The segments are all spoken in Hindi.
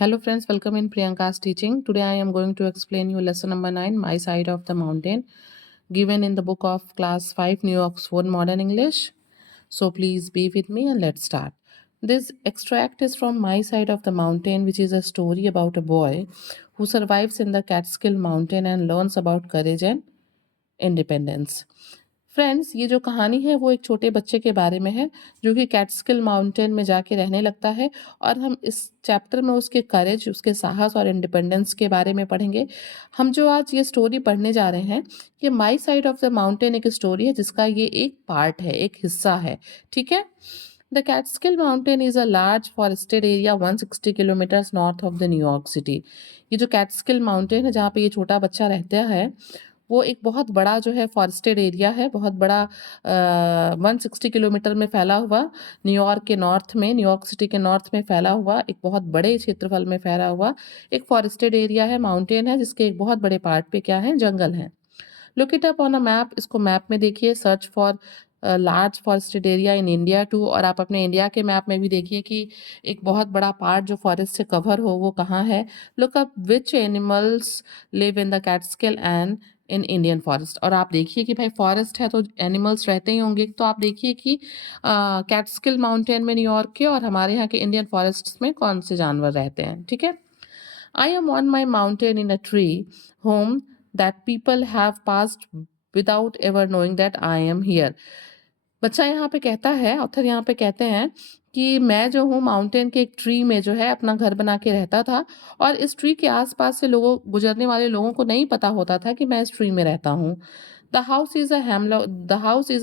Hello friends, welcome in Priyanka's teaching. Today I am going to explain you lesson number 9, My Side of the Mountain, given in the book of class 5, New Oxford Modern English. So please be with me and let's start. This extract is from My Side of the Mountain, which is a story about a boy who survives in the Catskill Mountain and learns about courage and independence. Friends, ये जो कहानी है वो एक छोटे बच्चे के बारे में है जो कि कैटस्किल माउंटेन में जाके रहने लगता है और हम इस चैप्टर में उसके करेज, उसके साहस और इंडिपेंडेंस के बारे में पढ़ेंगे। हम जो आज ये स्टोरी पढ़ने जा रहे हैं, ये my side of the mountain एक स्टोरी है जिसका ये एक पार्ट है, एक हिस्सा है। ठीक है। The Catskill mountain is a large forested area 160 kilometres north of the New York city. ये जो कैटस्किल माउंटेन है जहाँ पे ये छोटा बच्चा रहता है, वो एक बहुत बड़ा जो है फॉरेस्टेड एरिया है, बहुत बड़ा 160 किलोमीटर में फैला हुआ, न्यूयॉर्क के नॉर्थ में, न्यूयॉर्क सिटी के नॉर्थ में फैला हुआ, एक बहुत बड़े क्षेत्रफल में फैला हुआ एक फॉरेस्टेड एरिया है, माउंटेन है, जिसके एक बहुत बड़े पार्ट पे क्या है, जंगल है। Look it up on a map, इसको मैप में देखिए, search for large forested area in India too, और आप अपने इंडिया के मैप में भी देखिए कि एक बहुत बड़ा पार्ट जो फॉरेस्ट से कवर हो वो कहाँ है। Look up which animals live in the Catskill and in Indian forest, और आप देखिए कि भाई फॉरेस्ट है तो एनिमल्स रहते ही होंगे, तो आप देखिए कि कैटस्किल माउंटेन में न्यूयॉर्क के और हमारे यहाँ के इंडियन फॉरेस्ट में कौन से जानवर रहते हैं। ठीक है। I am on my mountain in a tree home that people have passed without ever knowing that I am here. बच्चा यहाँ पे कहता है, ऑथर यहाँ पे कहते हैं कि मैं जो हूँ माउंटेन के एक ट्री में जो है अपना घर बना के रहता था, और इस ट्री के आसपास से लोगों, गुजरने वाले लोगों को नहीं पता होता था कि मैं इस ट्री में रहता हूँ। The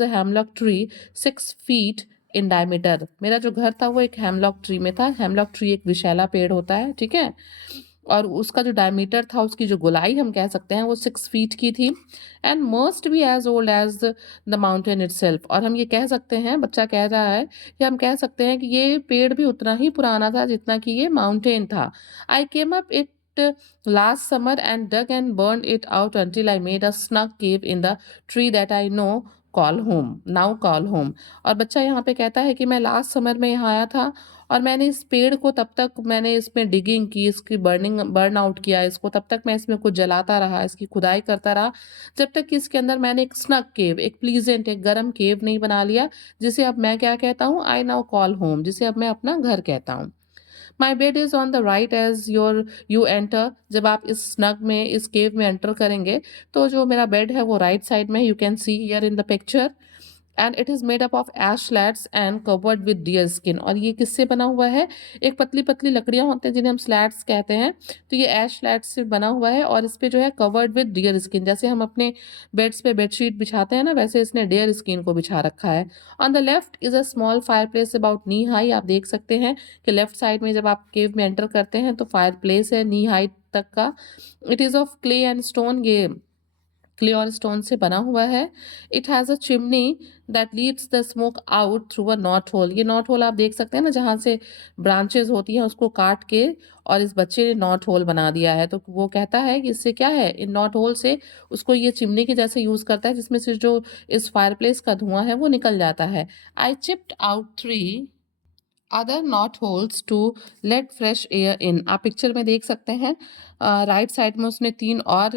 hemlock tree 6 feet in diameter. मेरा जो घर था वो एक हेमलॉक ट्री में था। हेमलॉक ट्री एक विशैला पेड़ होता है, ठीक है, और उसका जो डायमीटर था, उसकी जो गोलाई हम कह सकते हैं, वो 6 फीट की थी। And must be as old as the mountain itself, और हम ये कह सकते हैं, बच्चा कह रहा है कि हम कह सकते हैं कि ये पेड़ भी उतना ही पुराना था जितना कि ये माउंटेन था। I came up it last summer and dug and burned it out until I made a snug cave in the tree that I now call home। और बच्चा यहाँ पे कहता है कि मैं लास्ट समर में यहाँ आया था और मैंने इस पेड़ को, तब तक मैंने इसमें डिगिंग की, इसकी बर्न आउट किया इसको, तब तक मैं इसमें कुछ जलाता रहा, इसकी खुदाई करता रहा, जब तक कि इसके अंदर मैंने एक स्नग केव, एक प्लीजेंट, एक गर्म केव नहीं बना लिया, जिसे अब मैं क्या कहता हूँ, आई नाउ कॉल होम, जिसे अब मैं अपना घर कहता हूँ। My bed is on the right as you enter. जब आप इस स्नग में, इस केव में एंटर करेंगे तो जो मेरा बेड है वो राइट साइड में, you can see here in the picture. And it is made up of ash slats and covered with deer skin. और ये किससे बना हुआ है, एक पतली पतली लकड़ियाँ होती हैं जिन्हें हम स्लैट्स कहते हैं, तो ये एश स्लैट्स से बना हुआ है, और इस पे जो है कवर्ड विद डियर स्किन, जैसे हम अपने बेड्स पे बेडशीट बिछाते हैं ना, वैसे इसने डियर स्किन को बिछा रखा है। On the left is a small fire place about knee high. आप देख सकते हैं कि लेफ्ट साइड में जब आप केव में एंटर करते हैं तो फायर प्लेस है नी हाइट तक का। It is of clay and stone, ये क्ले और स्टोन से बना हुआ है। It has a chimney that leads the smoke out through a knot hole. ये नॉट होल आप देख सकते हैं ना, जहाँ से ब्रांचेज होती हैं उसको काट के और इस बच्चे ने नॉट होल बना दिया है। तो वो कहता है कि इससे क्या है, इन नॉट होल से उसको ये चिमनी के जैसे यूज़ करता है, जिसमें से जो इस फायरप्लेस का धुआं है वो निकल जाता है। I chipped out 3 other knot holes to let fresh air in. आप पिक्चर में देख सकते हैं, राइट साइड में उसने 3 और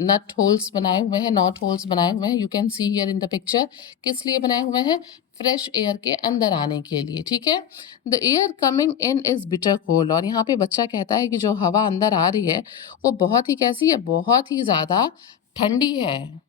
नट होल्स बनाए हुए हैं, नॉट होल्स बनाए हुए हैं, you can see here in the picture. किस लिए बनाए हुए हैं, फ्रेश एयर के अंदर आने के लिए। ठीक है। The air coming in is bitter cold, और यहाँ पे बच्चा कहता है कि जो हवा अंदर आ रही है वो बहुत ही कैसी है, बहुत ही ज़्यादा ठंडी है।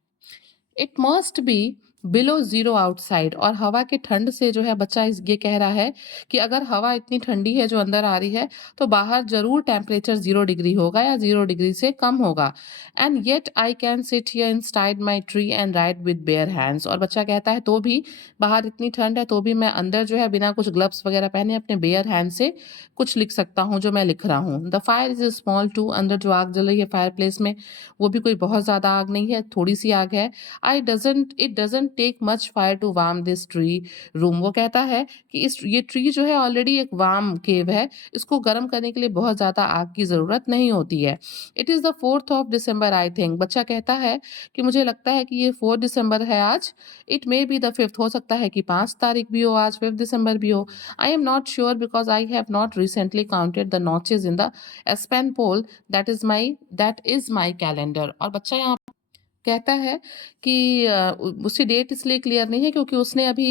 It must be below zero outside, और हवा के ठंड से जो है बच्चा ये कह रहा है कि अगर हवा इतनी ठंडी है जो अंदर आ रही है तो बाहर ज़रूर टेम्परेचर 0 डिग्री होगा या 0 डिग्री से कम होगा। And yet I can sit here inside my tree and write with bare hands, और बच्चा कहता है तो भी बाहर इतनी ठंड है तो भी मैं अंदर जो है बिना कुछ ग्लव्स वगैरह पहने अपने बेयर हैंड से कुछ लिख सकता हूँ जो मैं लिख रहा हूँ। The fire is small too, अंदर जो आग जल रही है फायर प्लेस में वो भी कोई बहुत ज़्यादा आग नहीं है, थोड़ी सी आग है। It doesn't take much fire to warm this tree room. वो कहता है कि इस ये ट्री जो है ऑलरेडी एक वार्म केव है, इसको गर्म करने के लिए बहुत ज़्यादा आग की ज़रूरत नहीं होती है। It is the 4th of December I think. बच्चा कहता है कि मुझे लगता है कि ये 4 दिसंबर है आज। It may be the 5th, हो सकता है कि 5 तारीख भी हो आज, 5 दिसंबर भी हो। I am not sure because I have not recently counted the notches in the aspen pole that is my calendar. और बच्चा यहाँ कहता है कि उसकी डेट इसलिए क्लियर नहीं है क्योंकि उसने अभी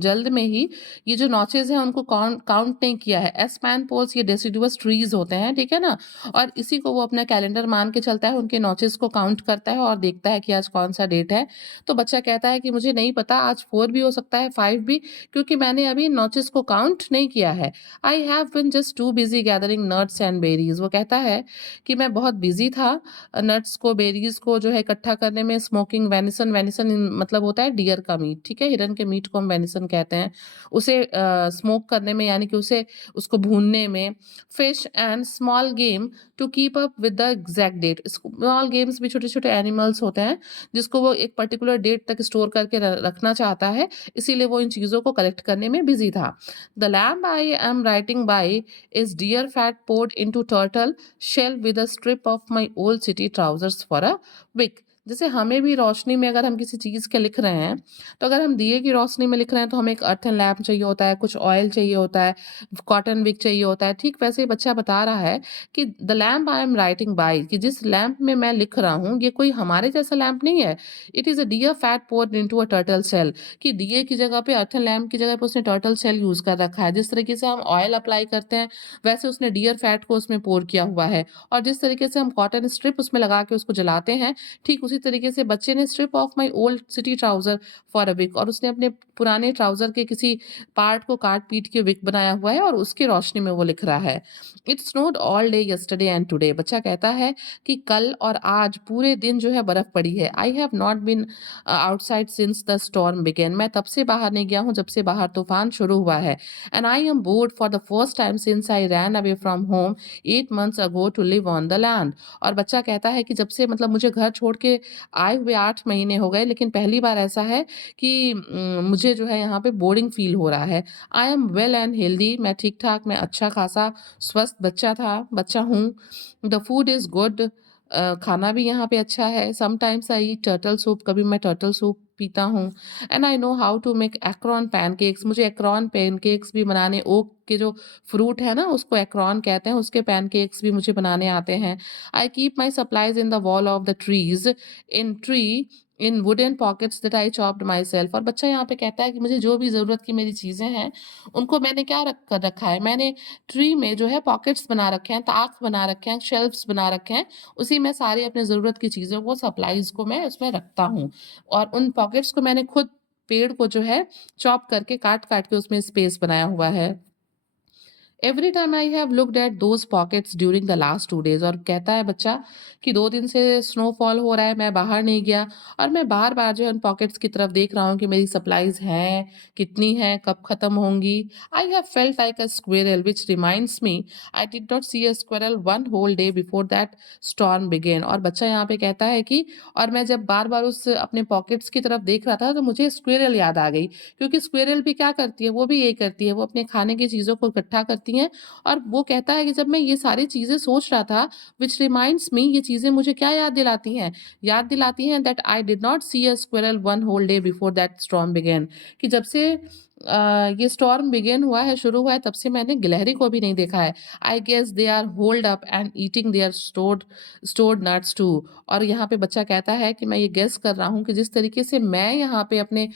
जल्द में ही ये जो नॉचेज़ हैं उनको काउंट नहीं किया है। एस्पैन पोल्स ये डेसिडुअस ट्रीज़ होते हैं, ठीक है ना? और इसी को वो अपना कैलेंडर मान के चलता है, उनके नॉचेज़ को काउंट करता है और देखता है कि आज कौन-सा डेट है। तो बच्चा कहता है कि मुझे नहीं पता, आज 4 भी हो सकता है, 5 भी, क्योंकि मैंने अभी नॉचेज़ को काउंट नहीं किया है। I have been just too busy gathering nuts and berries. वो कहता है कि मैं बहुत बिज़ी था नट्स को, बेरीज़ को जो है इकट्ठा करने में, स्मोकिंग वेनिसन, मतलब होता है डियर का मीट, ठीक है? हिरन के मीट को हम वेनिसन कहते हैं। उसे स्मोक करने में, यानी कि उसे उसको भूनने में, fish and small game to keep up with the exact date. Small games भी छोटे-छोटे एनिमल्स होते हैं, जिसको वो एक पर्टिकुलर डेट तक स्टोर करके रखना चाहता है, इसीलिए वो इन चीज़ों को कलेक्ट करने में बिज़ी था। The lamp I am writing by is deer fat poured into turtle shell with a strip of my old city trousers for a wick। जैसे हमें भी रोशनी में अगर हम किसी चीज़ के लिख रहे हैं, तो अगर हम दिए की रोशनी में लिख रहे हैं तो हमें एक अर्थन लैम्प चाहिए होता है, कुछ ऑयल चाहिए होता है, कॉटन विक चाहिए होता है। ठीक वैसे ही बच्चा बता रहा है कि the lamp I am writing bye, कि जिस लैम्प में मैं लिख रहा हूँ, ये कोई हमारे जैसा लैम्प नहीं है। It is a deer fat poured into a turtle shell, कि दिए की जगह पे, अर्थन लैम्प की जगह पे उसने टर्टल शेल यूज़ कर रखा है। जिस तरीके से हम ऑयल अप्लाई करते हैं, वैसे उसने डियर फैट को उसमें पोर किया हुआ है। और जिस तरीके से हम कॉटन स्ट्रिप उसमें लगा के उसको जलाते हैं, ठीक उसी तरीके से बच्चे ने strip of my old city trouser for a week, और उसने अपने पुराने ट्राउज़र के किसी पार्ट को काट-पीट के विक बनाया हुआ है और उसकी रोशनी में वो लिख रहा है। It snowed all day yesterday and today. बच्चा कहता है कि कल और आज पूरे दिन जो है बर्फ पड़ी है। I have not been outside since the storm began. मैं तब से बाहर नहीं गया हूँ जब से बाहर तूफान शुरू हुआ है। And I am bored for the first time since I ran away from home 8 months ago to live on the land. और बच्चा कहता है कि जब से, मतलब मुझे घर छोड़ के आए हुए 8 महीने हो गए, लेकिन पहली बार ऐसा है कि मुझे जो है यहाँ पे बोरिंग फ़ील हो रहा है। I am well and healthy. मैं ठीक-ठाक, मैं अच्छा-खासा स्वस्थ बच्चा हूँ। The food is good. खाना भी यहाँ पे अच्छा है। Sometimes I eat turtle soup, कभी मैं टर्टल सूप पीता हूँ। And I know how to make acorn pancakes. मुझे एक्रोन पैनकेक्स भी बनाने, ओक के जो फ्रूट है ना, उसको एक्रोन कहते हैं, उसके पैनकेक्स भी मुझे बनाने आते हैं। I keep my supplies in the wall of the trees in wooden pockets that I chopped my self. और बच्चा यहाँ पे कहता है कि मुझे जो भी ज़रूरत की मेरी चीज़ें हैं, उनको मैंने क्या रख कर रखा है, मैंने ट्री में जो है पॉकेट्स बना रखे हैं, ताक बना रखे हैं, शेल्फ्स बना रखे हैं, उसी में सारी अपनी ज़रूरत की चीज़ों को, सप्लाइज़ को मैं उसमें रखता हूँ। और उन पॉकेट्स को मैंने खुद पेड़ को जो है चॉप करके, काट-काट के उसमें स्पेस बनाया हुआ है। Every time I have looked at those pockets during the last 2 days. और कहता है बच्चा कि 2 दिन से स्नोफॉल हो रहा है, मैं बाहर नहीं गया, और मैं बार-बार जो है उन पॉकेट्स की तरफ देख रहा हूँ कि मेरी सप्लाइज़ हैं, कितनी हैं, कब खत्म होंगी। I have felt like a squirrel which reminds me I did not see a squirrel one whole day before that storm began. और बच्चा यहाँ पे कहता है कि और मैं जब बार-बार उस अपने पॉकेट्स की तरफ देख रहा था, तो मुझे स्क्विरल याद आ गई, क्योंकि स्क्विरल भी क्या करती है, वो भी यही करती है, वो अपने खाने की चीज़ों को इकट्ठा करती हैं। और वो कहता है कि जब मैं ये सारी चीज़ें सोच रहा था, व्हिच रिमाइंड्स मी, ये चीज़ें मुझे क्या याद दिलाती हैं? याद दिलाती हैं that I did not see a squirrel one whole day before that storm began, कि जब से ये स्टॉर्म बिगिन हुआ है, शुरू हुआ है, तब से मैंने गिलहरी को भी नहीं देखा है। I guess they are holed up and eating their stored nuts too. और यहाँ पे बच्चा कहता है कि मैं ये गेस कर रहा हूँ कि जिस तरीके से मैं यहाँ पे अपने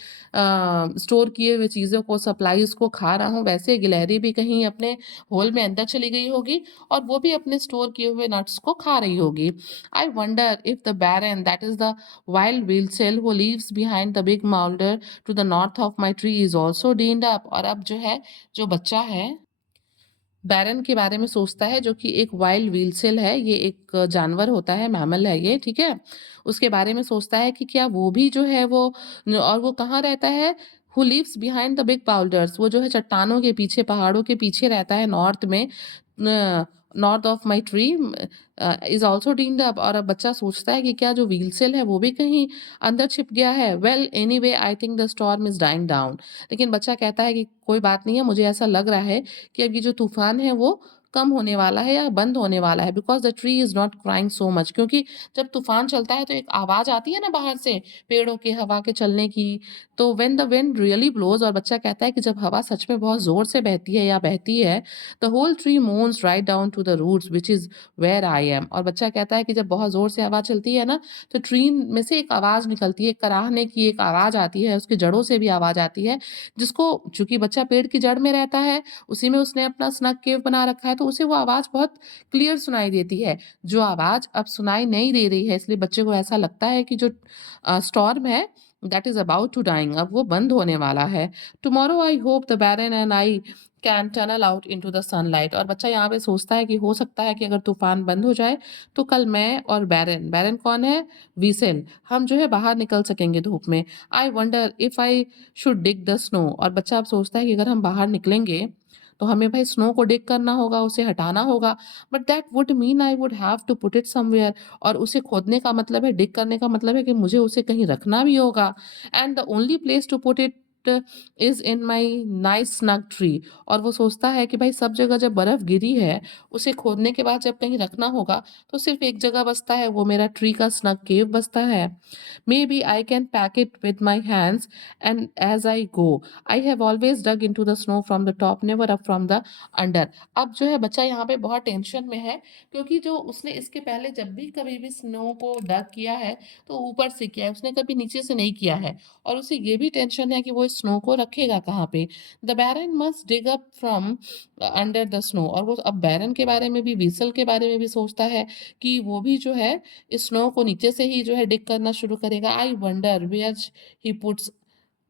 स्टोर किए हुए चीज़ों को, सप्लाइज़ को खा रहा हूँ, वैसे गिलहरी भी कहीं अपने होल में अंदर चली गई होगी और वो भी अपने स्टोर किए हुए नट्स को खा रही होगी। I wonder if the baron, that is the wild wheel sale who lives behind the big boulder to the north of my tree is also dined up. और अब जो है, जो बच्चा है, बैरन के बारे में सोचता है, जो कि एक वाइल्ड व्हीलसेल है, ये एक जानवर होता है, मैमल है ये, ठीक है? उसके बारे में सोचता है कि क्या वो भी जो है वो और वो कहाँ रहता है? Who lives behind the big boulders, वो जो है चट्टानों के पीछे, पहाड़ों के पीछे रहता है, नॉर्थ में, north of my tree is also deemed up, और अब बच्चा सोचता है कि क्या जो व्हील सेल है वो भी कहीं अंदर छिप गया है। Well anyway I think the storm is dying down. लेकिन बच्चा कहता है कि कोई बात नहीं है, मुझे ऐसा लग रहा है कि अब ये जो तूफान है वो कम होने वाला है या बंद होने वाला है, because the tree is not crying so much. क्योंकि जब तूफान चलता है तो एक आवाज आती है ना बाहर से, पेड़ों के हवा के चलने की। तो when the wind really blows, और बच्चा कहता है कि जब हवा सच में बहुत जोर से बहती है या बहती है, the whole tree moans right down to the roots which is where I am. और बच्चा कहता है कि जब बहुत जोर से हवा चलती है ना, तो ट्री में से एक आवाज निकलती है, कराहने की एक आवाज आती है, उसकी जड़ों से भी आवाज आती है, जिसको, चूंकि बच्चा पेड़ की जड़ में रहता है, उसी में उसने अपना स्नग केव बना रखा है, तो उसे वो आवाज बहुत क्लियर सुनाई देती है। जो आवाज अब सुनाई नहीं दे रही है, इसलिए बच्चे को ऐसा लगता है कि जो स्टॉर्म है that is about to dying, अब वो बंद होने वाला है। Tomorrow I hope the Baron and I can tunnel out into the sunlight. और बच्चा यहाँ पे सोचता है कि हो सकता है कि अगर तूफान बंद हो जाए तो कल मैं और बैरन, बैरन कौन है, वीसेल, हम जो है बाहर निकल सकेंगे धूप में। आई wonder if I should dig the snow. और बच्चा अब सोचता है कि अगर हम बाहर निकलेंगे तो हमें भाई स्नो को डिग करना होगा, उसे हटाना होगा, but that would mean I would have to put it somewhere. और उसे खोदने का मतलब है, डिग करने का मतलब है कि मुझे उसे कहीं रखना भी होगा। And the only place to put it is in my nice snug tree. और वो सोचता है कि भाई सब जगह जब बर्फ गिरी है, उसे खोदने के बाद जब कहीं रखना होगा, तो सिर्फ एक जगह बचता है, वो मेरा ट्री का स्नग केव बचता है। Maybe I can pack it with my hands and as I go, I have always dug into the snow from the top, never up from the under. अब जो है बच्चा यहाँ पे बहुत टेंशन में है, क्योंकि जो उसने इसके पहले जब भी कभी भी स्नो को डग किया है तो ऊपर से किया है, उसने कभी नीचे से नहीं किया है। और उसे ये भी टेंशन है कि वो इस स्नो को रखेगा कहाँ पे। The Baron must dig up from under the snow. और वो अब बैरन के बारे में भी, व्हीसल के बारे में भी सोचता है कि वो भी जो है इस स्नो को नीचे से ही जो है डिग करना शुरू करेगा। I wonder where he puts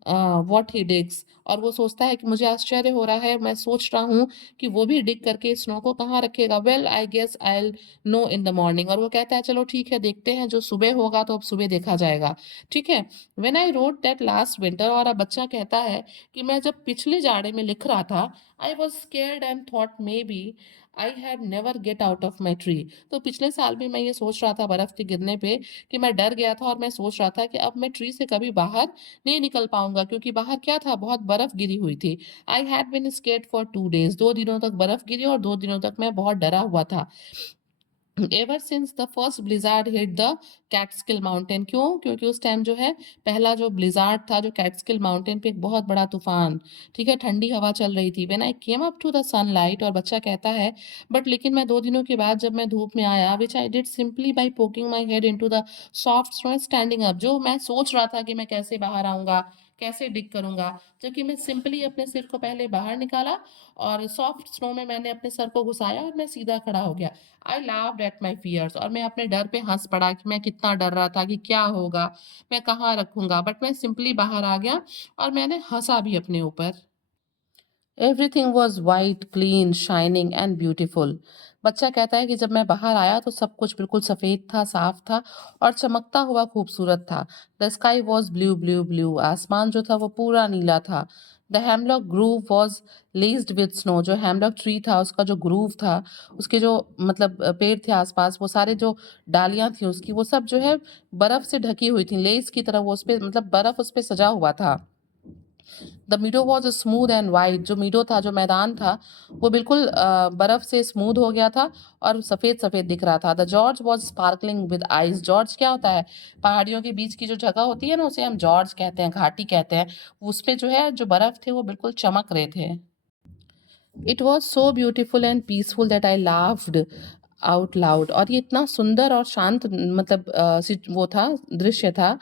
what he digs. और वो सोचता है कि मुझे आश्चर्य हो रहा है, मैं सोच रहा हूँ कि वो भी डिग करके स्नो को कहाँ रखेगा। Well I guess I will know in the morning. और वो कहता है चलो ठीक है, देखते हैं, जो सुबह होगा तो अब सुबह देखा जाएगा। ठीक है। When I wrote that last winter. और अब बच्चा कहता है कि मैं जब पिछले जाड़े में लिख रहा था, I was scared and thought maybe I had never get out of my tree. तो पिछले साल भी मैं ये सोच रहा था बर्फ के गिरने पे, कि मैं डर गया था और मैं सोच रहा था कि अब मैं ट्री से कभी बाहर नहीं निकल पाऊंगा, क्योंकि बाहर क्या था, बहुत बर्फ गिरी हुई थी। I had been scared for 2 days, 2 दिनों तक बर्फ गिरी और 2 दिनों तक मैं बहुत डरा हुआ था। Ever since the first blizzard hit the Catskill mountain. क्यों? क्योंकि उस टाइम जो है पहला जो ब्लिजार्ड था, जो कैटस्किल माउंटेन पे एक बहुत बड़ा तूफान, ठीक है, ठंडी हवा चल रही थी। When I came up to the sunlight. और बच्चा कहता है बट लेकिन मैं 2 दिनों के बाद जब मैं धूप में आया, which I did simply by poking my head into the soft snow standing up. जो मैं सोच रहा था कि मैं कैसे बाहर आऊंगा, कैसे डिग करूंगा, जबकि मैं सिंपली अपने सिर को पहले बाहर निकाला और सॉफ्ट स्नो में मैंने अपने सर को घुसाया और मैं सीधा खड़ा हो गया। आई लाफ्ड एट माई फियर्स। और मैं अपने डर पे हंस पड़ा कि मैं कितना डर रहा था कि क्या होगा, मैं कहाँ रखूंगा, बट मैं सिंपली बाहर आ गया और मैंने हंसा भी अपने ऊपर। Everything was white, clean, shining and beautiful. बच्चा कहता है कि जब मैं बाहर आया तो सब कुछ बिल्कुल सफ़ेद था, साफ था और चमकता हुआ खूबसूरत था। The sky was blue blue blue. आसमान जो था वो पूरा नीला था। The hemlock groove was लेस्ड with snow. जो हेमलॉक ट्री था उसका जो ग्रूव था, उसके जो मतलब पेड़ थे आसपास, वो सारे जो डालियां थी उसकी, वो सब जो है बर्फ से ढकी हुई थी, लेस की तरह वो उस पे, मतलब बर्फ उस पे सजा हुआ था। The मीडो was smooth and white. जो मीडो था, जो मैदान था, वो बिल्कुल बर्फ से स्मूथ हो गया था और सफ़ेद सफ़ेद दिख रहा था। The George was sparkling with ice. George क्या होता है? पहाड़ियों के बीच की जो जगह होती है ना, उसे हम जॉर्ज कहते हैं, घाटी कहते हैं। उसपे जो है जो बर्फ थे वो बिल्कुल चमक रहे थे। It was so beautiful and peaceful that I laughed out loud. और ये इतना सुंदर और शांत, मतलब वो था, दृश्य था,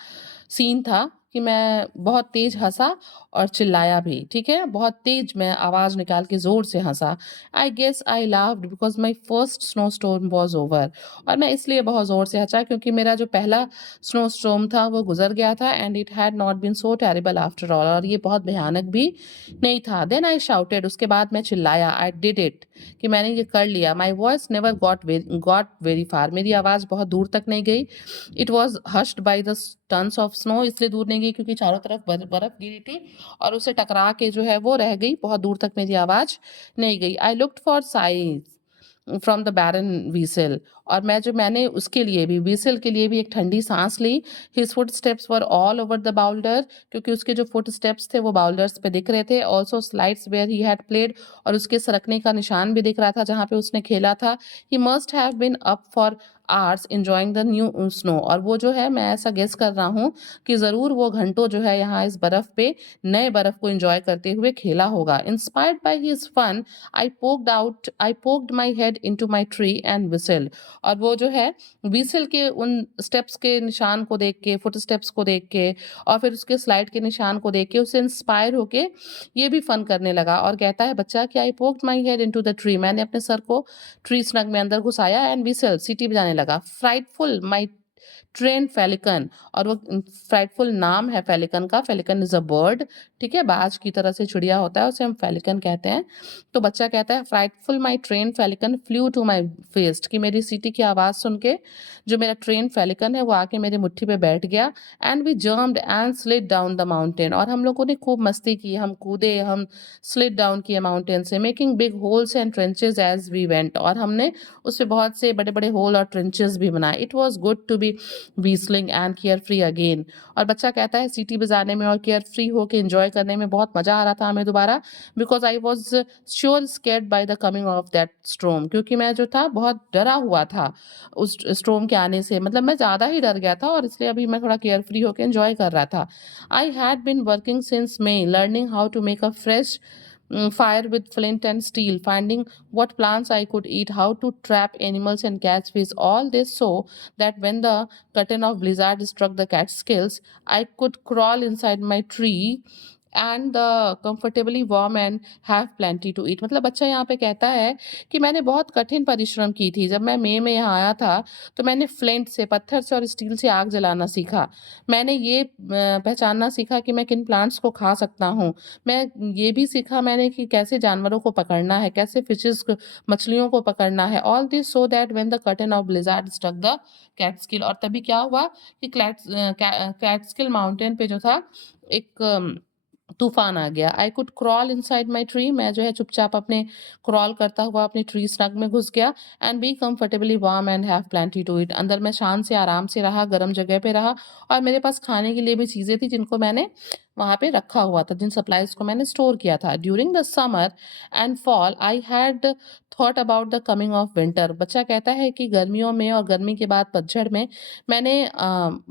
सीन था, कि मैं बहुत तेज हंसा और चिल्लाया भी। ठीक है, बहुत तेज मैं आवाज निकाल के जोर से हंसा। I guess I laughed because my first snow storm was over. और मैं इसलिए बहुत जोर से हंसा क्योंकि मेरा जो पहला स्नो स्टॉर्म था वो गुजर गया था, and it had not been so terrible after all. और ये बहुत भयानक भी नहीं था। Then I shouted. उसके बाद मैं चिल्लाया, आई डिड इट, कि मैंने ये कर लिया। My voice never got very far. मेरी आवाज़ बहुत दूर तक नहीं गई। It was hushed by the tons of snow. इसलिए दूर नहीं गई क्योंकि चारों तरफ बर्फ गिरी थी और उसे टकरा के जो है वो रह गई, बहुत दूर तक मेरी आवाज़ नहीं गई। आई लुक्ड फॉर साइज फ्रॉम द बैरन व्हीसल। और मैंने उसके लिए भी व्हीसल के लिए भी एक ठंडी साँस ली। His footsteps were all over the boulder, क्योंकि उसके जो फुटस्टेप्स थे वो बाउल्डर्स पे दिख रहे थे। Also slides where he had played, और उसके सरकने का निशान भी दिख रहा था जहाँ पे उसने खेला था। He must have been up for hours enjoying the new snow, और वो जो है मैं ऐसा गेस कर रहा हूँ कि ज़रूर वो घंटों जो है यहाँ इस बर्फ़ पे नए बर्फ़ को एन्जॉय करते हुए खेला होगा। Inspired by his fun, I poked my head into my tree and whistled. और वो जो है व्हीसल के उन स्टेप्स के निशान को देख के, फुट स्टेप्स को देख के, और फिर उसके स्लाइड के निशान को देख के उससे इंस्पायर होके ये भी फन करने लगा, और कहता है बच्चा कि I poked my head into the tree, मैंने अपने सर को ट्री स्नग में अंदर घुसाया, एंड व्हिसल, सीटी बजाने लगा। फ्राइटफुल माय ट्रेन फेलिकन, और वो फ्राइटफुल नाम है फेलिकन का। फेलिकन इज अ बर्ड, ठीक है, बाज की तरह से चिड़िया होता है, उसे हम फेलिकन कहते हैं। तो बच्चा कहता है Frightful my train falcon flew to my fist, कि मेरी सीटी की आवाज़ सुन के जो मेरा ट्रेन फेलिकन है वो आके मेरी मुट्ठी पे बैठ गया। And we jumped and slid down the mountain, और हम लोगों ने खूब मस्ती की, हम कूदे, हम स्लिड डाउन किए माउंटेन से, making big holes and trenches as we went, और हमने उसपे बहुत से बड़े बड़े होल और ट्रेंचेस भी बनाए। It was good to be whistling and care free अगेन। और बच्चा कहता है सीटी बजाने में और केयर फ्री होके एंजॉय करने में बहुत मजा आ रहा था हमें दोबारा, because I was sure scared by the coming of that स्ट्रोम, क्योंकि मैं जो था बहुत डरा हुआ था उस स्ट्रोम के आने से, मतलब मैं ज़्यादा ही डर गया था, और इसलिए अभी मैं थोड़ा केयर फ्री होके एंजॉय कर रहा था। I had been working since May learning how to make a fresh fire with flint and steel, finding what plants I could eat, how to trap animals and catch fish. All this so that when the curtain of blizzard struck the Catskills, I could crawl inside my tree and the comfortably warm and have plenty to eat. मतलब बच्चा यहाँ पे कहता है कि मैंने बहुत कठिन परिश्रम की थी। जब मैं मई में यहाँ आया था तो मैंने फ्लिंट से, पत्थर से और स्टील से आग जलाना सीखा। मैंने ये पहचानना सीखा कि मैं किन प्लांट्स को खा सकता हूँ। मैं ये भी सीखा मैंने कि कैसे जानवरों को पकड़ना है, कैसे फिशेस को, मछलियों को पकड़ना है। All this so that when the curtain of blizzard struck the Catskill, और तभी क्या हुआ कि कैटस्किल माउंटेन पे जो था एक तूफान आ गया। I could crawl inside my tree, मैं जो है चुपचाप अपने क्रॉल करता हुआ अपनी ट्री स्नग में घुस गया। And be comfortably warm and have plenty to eat, अंदर मैं शान से आराम से रहा, गर्म जगह पे रहा, और मेरे पास खाने के लिए भी चीज़ें थी जिनको मैंने वहाँ पे रखा हुआ था, जिन सप्लाइज को मैंने स्टोर किया था। During the summer and fall I had thought about the coming of winter. बच्चा कहता है कि गर्मियों में और गर्मी के बाद पतझड़ में मैंने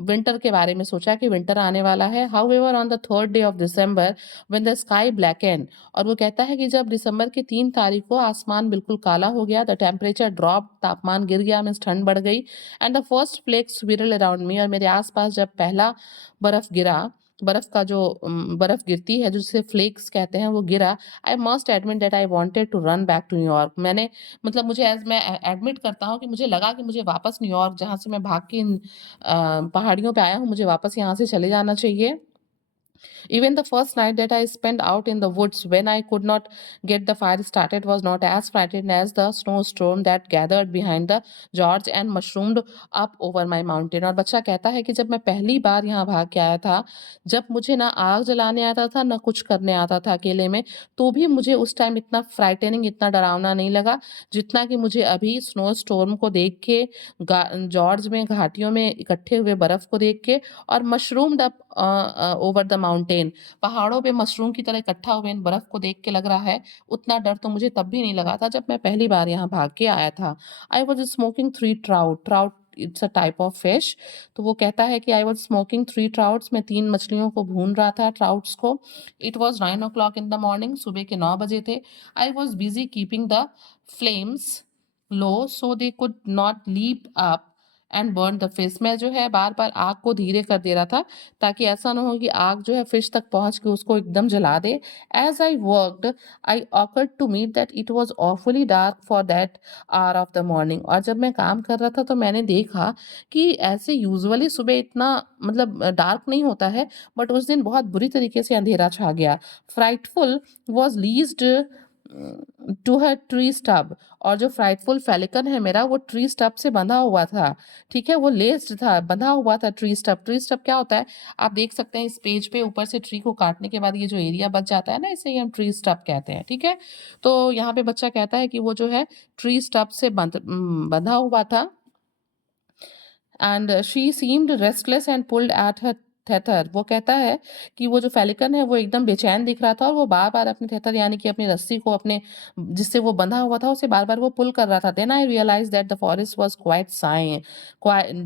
विंटर के बारे में सोचा कि विंटर आने वाला है। However on the third day of December when the sky blackened, और वो कहता है कि जब दिसंबर की 3 तारीख को आसमान बिल्कुल काला हो गया, द टेम्परेचर ड्रॉप, तापमान गिर गया, मीन्स ठंड बढ़ गई, and the first flakes swirl around me, और मेरे आसपास जब पहला बर्फ गिरा, बर्फ का जो बर्फ गिरती है जिसे फ्लेक्स कहते हैं, वो गिरा। I must admit that I wanted to run back to New York, मैंने मतलब मुझे एज मैं एडमिट करता हूँ कि मुझे लगा कि मुझे वापस न्यूयॉर्क, जहाँ से मैं भाग के इन पहाड़ियों पे आया हूँ, मुझे वापस यहाँ से चले जाना चाहिए। Even the first night that I spent out in the woods when I could not get the fire started was not as frightening as the snowstorm that gathered behind the George and mushroomed up over my mountain। और बच्चा कहता है कि जब मैं पहली बार यहाँ भाग के आया था, जब मुझे ना आग जलाने आता था, ना कुछ करने आता था अकेले में, तो भी मुझे उस टाइम इतना फ्राइटनिंग, इतना डरावना नहीं लगा, जितना कि मुझे अभी स्नो स्टॉर्म को देख के, जॉर्ज में घाटियों में इकट्ठे हुए बर्फ को देख के, और मशरूम्ड अप ओवर द माउंटेन, पहाड़ों पे मशरूम की तरह इकट्ठा हुए इन बर्फ को देख के लग रहा है, उतना डर तो मुझे तब भी नहीं लगा था जब मैं पहली बार यहाँ भाग के आया था। I was smoking 3 trout, trout it's a type of fish. तो वो कहता है कि आई वॉज स्मोकिंग 3 ट्राउट्स, मैं 3 मछलियों को भून रहा था, ट्राउट्स को। It was 9 o'clock in the morning, सुबह के 9 बजे थे। I was busy keeping the flames low so they could not leap up and burn the fish, मैं जो है बार बार आग को धीरे कर दे रहा था ताकि ऐसा ना हो कि आग जो है फिश तक पहुंच के उसको एकदम जला दे। As I worked I awkward to meet that it was awfully dark for that hour of the morning, और जब मैं काम कर रहा था तो मैंने देखा कि ऐसे यूजुअली सुबह इतना मतलब डार्क नहीं होता है, बट उस दिन बहुत बुरी तरीके से अंधेरा छा गया। Frightful was leashed to her tree stub, और जो फ्राइटफुल फेलिकन है मेरा वो ट्री स्टब से बंधा हुआ था, ठीक है? वो लेस्ड था, बंधा हुआ था ट्री स्टब। ट्री स्टब क्या होता है? आप देख सकते हैं इस पेज पे ऊपर से ट्री को काटने के बाद ये जो एरिया बच जाता है ना, इसे ही हम ट्री स्टब कहते हैं, ठीक है? तो यहाँ पे बच्चा कहता है कि वो जो है ट्री स्टब से बंधा हुआ था, and she seemed restless and pulled at her tether. वो कहता है कि वो जो फेलिकन है वो एकदम बेचैन दिख रहा था और वो बार-बार अपनी थेथर यानी कि अपनी रस्सी को अपने जिससे वो बंधा हुआ था उसे बार-बार वो पुल कर रहा था। Then I realized that the forest was quite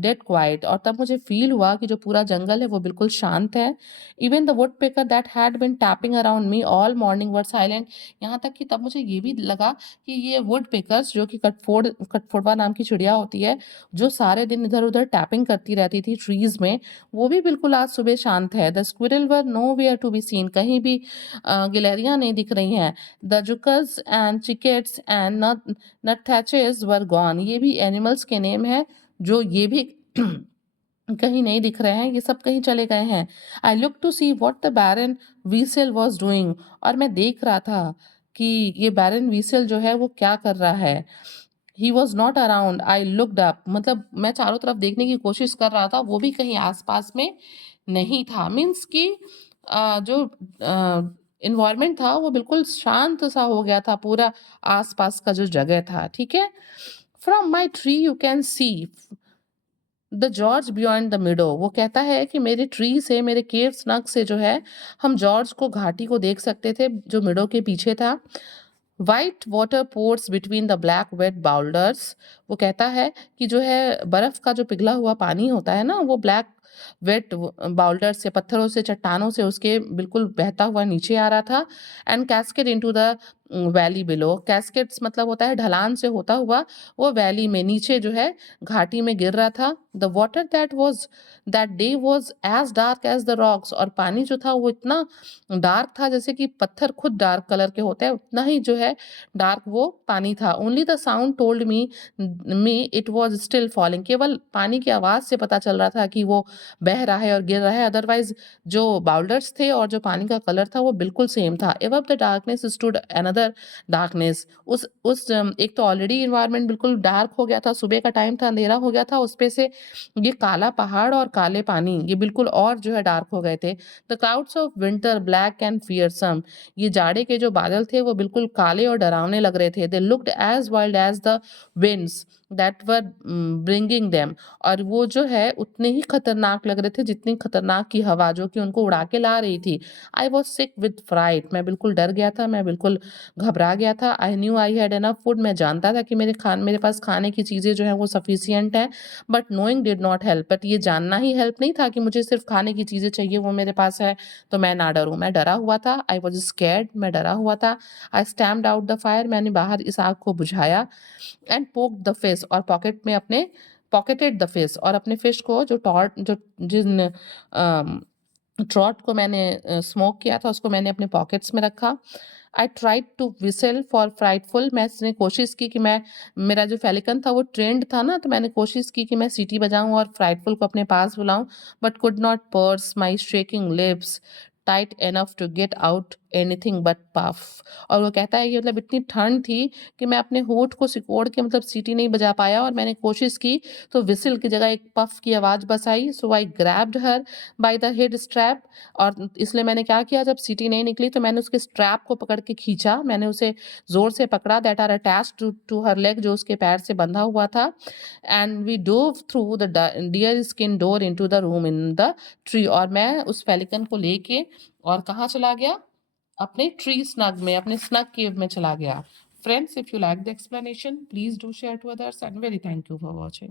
dead quiet, और तब मुझे फ़ील हुआ कि जो पूरा जंगल है वो बिल्कुल शांत है। Even the woodpecker that had been tapping around me all morning were silent. यहाँ तक कि तब मुझे ये भी लगा कि ये वुडपेकर्स जो कि कठफोड़वा नाम की चिड़िया होती है, जो सारे दिन इधर-उधर टैपिंग करती रहती थी ट्रीज़ में, वो भी बिल्कुल आज सुबह शांत है। The squirrel were nowhere to be seen, कहीं भी गिलहरियाँ नहीं दिख रही हैं। The juncos and chickadees and nuthatches were gone, ये भी एनिमल्स के नेम हैं, जो ये भी कहीं नहीं दिख रहे हैं, ये सब कहीं चले गए हैं। I look to see what the Baron Weasel was doing, और मैं देख रहा था कि ये बैरन व्हीसल जो है वो क्या कर रहा है। He was not around, I looked up, मतलब मैं चारों तरफ देखने की कोशिश कर रहा था, वो भी कहीं आसपास में नहीं था। मीन्स कि जो इन्वायरमेंट था वो बिल्कुल शांत सा हो गया था, पूरा आसपास का जो जगह था, ठीक है? From my tree you can see the gorge beyond the meadow. वो कहता है कि मेरे ट्री से, मेरे केव स्नग से जो है हम जॉर्ज को, घाटी को देख सकते थे जो मिडो के पीछे था। White water pours between the black wet boulders. वो कहता है कि जो है बर्फ का जो पिघला हुआ पानी होता है ना, वो ब्लैक वेट बाउल्डर से, पत्थरों से, चट्टानों से उसके बिल्कुल बहता हुआ नीचे आ रहा था। And cascade into the valley below. Cascades मतलब होता है ढलान से होता हुआ वो वैली में नीचे जो है घाटी में गिर रहा था। The water that day was as dark as the rocks, और पानी जो था वो इतना डार्क था जैसे कि पत्थर खुद डार्क कलर के होते हैं, उतना ही जो है डार्क वो पानी था। Only the sound told me it was still falling. केवल पानी की आवाज़ से पता चल रहा था कि वो बह रहा है और गिर रहा है, अदरवाइज़ जो बाउल्डर्स थे और जो पानी का कलर था वो बिल्कुल सेम था। Above the darkness stood another darkness. एक तो ऑलरेडी एनवायरनमेंट बिल्कुल डार्क हो गया था, सुबह का टाइम था, अंधेरा हो गया था, उसपे से ये काला पहाड़ और काले पानी, ये बिल्कुल और जो है डार्क हो गए थे। The clouds of winter black and fearsome. ये जाड़े के जो बादल थे वो बिल्कुल काले और डरावने लग रहे थे। They looked as wild as the winds that were bringing them. और वो जो है उतने ही खतरनाक लग रहे थे जितनी खतरनाक की हवा जो कि उनको उड़ा के ला रही थी। I was sick with fright, मैं बिल्कुल डर गया था, मैं बिल्कुल घबरा गया था। I knew I had enough food, मैं जानता था कि मेरे पास खाने की चीज़ें जो हैं वो सफिशिएंट हैं। But knowing did not help, but ये जानना ही हेल्प नहीं था कि मुझे सिर्फ खाने की चीज़ें चाहिए, वो मेरे पास है तो मैं ना डरूँ। मैं डरा हुआ था, आई वॉज स्कैर्ड, मैं डरा हुआ था। आई स्टैम्प्ड आउट द फायर, मैंने बाहर इस आग को बुझाया। एंड पोक्ड द फिश, और पॉकेटेड द फिश, और अपने फिश को जो टॉट जो जिन ट्रॉट को मैंने स्मोक किया था उसको मैंने अपने पॉकेट्स में रखा। I tried to whistle for Frightful, मैंने कोशिश की कि मैं, मेरा जो फेलिकन था वो ट्रेंड था ना, तो मैंने कोशिश की कि मैं सीटी बजाऊं और फ्राइटफुल को अपने पास बुलाऊं, but could not purse my shaking lips tight enough to get out anything but puff. और वो कहता है कि मतलब इतनी ठंड थी कि मैं अपने होठ को सिकोड़ के मतलब सीटी नहीं बजा पाया, और मैंने कोशिश की तो विसिल की जगह एक पफ की आवाज़ बस आई। So I grabbed her by the head strap, और इसलिए मैंने क्या किया, जब सीटी नहीं निकली तो मैंने उसके स्ट्रैप को पकड़ के खींचा, मैंने उसे ज़ोर से पकड़ा, that are attached to her leg, जो उसके पैर से बंधा हुआ था। And we dove through the deer skin door into the room in the tree, और मैं उस पेलिकन को लेके और कहाँ चला गया, अपने ट्री स्नग में, अपने स्नग केव में चला गया। Friends, if you like the explanation please do share to others, and very thank you for watching.